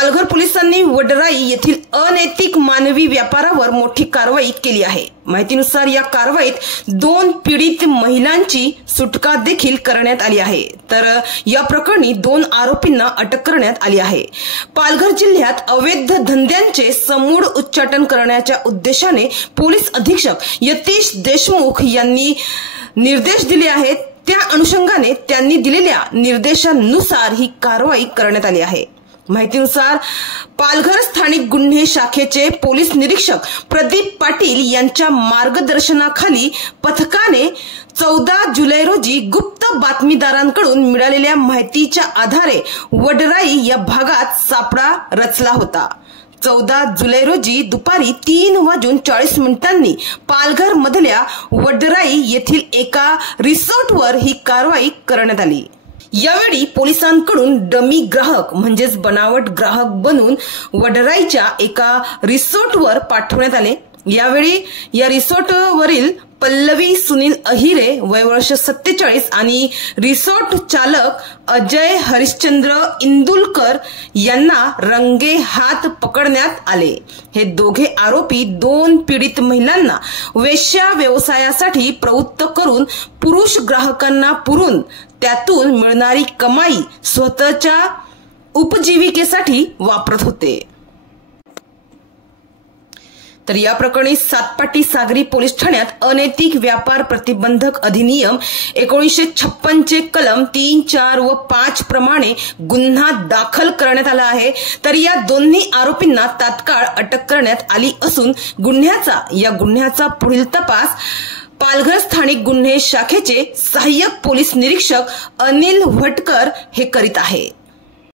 पालघर पोलिसांनी वडराई येथील अनैतिक मानवी व्यापारावर मोठी कारवाई केली आहे। माहितीनुसार या कारवाईत 2 पीडित महिलांची सुटका देखील करण्यात आली आहे। तर या प्रकरणी 2 आरोपींना अटक करण्यात आली आहे। पालघर जिल्ह्यात अवैध धंद्यांचे समूळ उच्चाटन करण्याच्या उद्देशाने पोलीस अधीक्षक यतीश देशमुख यांनी निर्देश दिले आहेत। त्या अनुषंगाने त्यांनी दिलेल्या निर्देशानुसार ही कारवाई करण्यात आली आहे। माहितीनुसार पालघर स्थानिक गुन्हे शाखेचे पोलीस निरीक्षक प्रदीप पाटील यांच्या मार्गदर्शनाखाली पथकाने 14 जुलै रोजी गुप्त बातमीदारांकडून मिळालेल्या माहितीच्या आधारे वडराई या भागात सापळा रचला होता। 14 जुलै रोजी दुपारी 3:40 पालघर मधल्या वडराई येथील एका रिसॉर्टवर ही कारवाई करण्यात आली। यावेळी पोलिसांकडून डमी ग्राहक म्हणजेच बनावट ग्राहक बनवून वडराईच्या एका रिसॉर्टवर पाठवण्यात आले। यावेळी या रिसॉर्टवरील पल्लवी सुनील अहिरे वय वर्ष 47 आणि रिसॉर्ट चालक अजय हरिश्चंद्र इंदुलकर यांना रंगे हात पकडण्यात आले। हे दोघे आरोपी 2 पीडित महिलांना वेश्या व्यवसायासाठी प्रवृत्त करून पुरुष ग्राहकांना पुरून त्यातून मिळणारी कमाई स्वतःच्या उपजीविकेसाठी वापरत होते। तर या प्रकरणी सातपाटी सागरी पोलीस ठाण्यात अनैतिक व्यापार प्रतिबंधक अधिनियम 1956 चे कलम 3, 4 व 5 प्रमाणे गुन्हा दाखल करण्यात आला आहे। तर या दोन्ही आरोपींना तात्काळ अटक करण्यात आली असून गुन्ह्याचा पुढील तपास पालघर स्थानिक गुन्हे शाखेचे सहाय्यक पोलीस निरीक्षक अनिल भटकर हे करीत आहेत।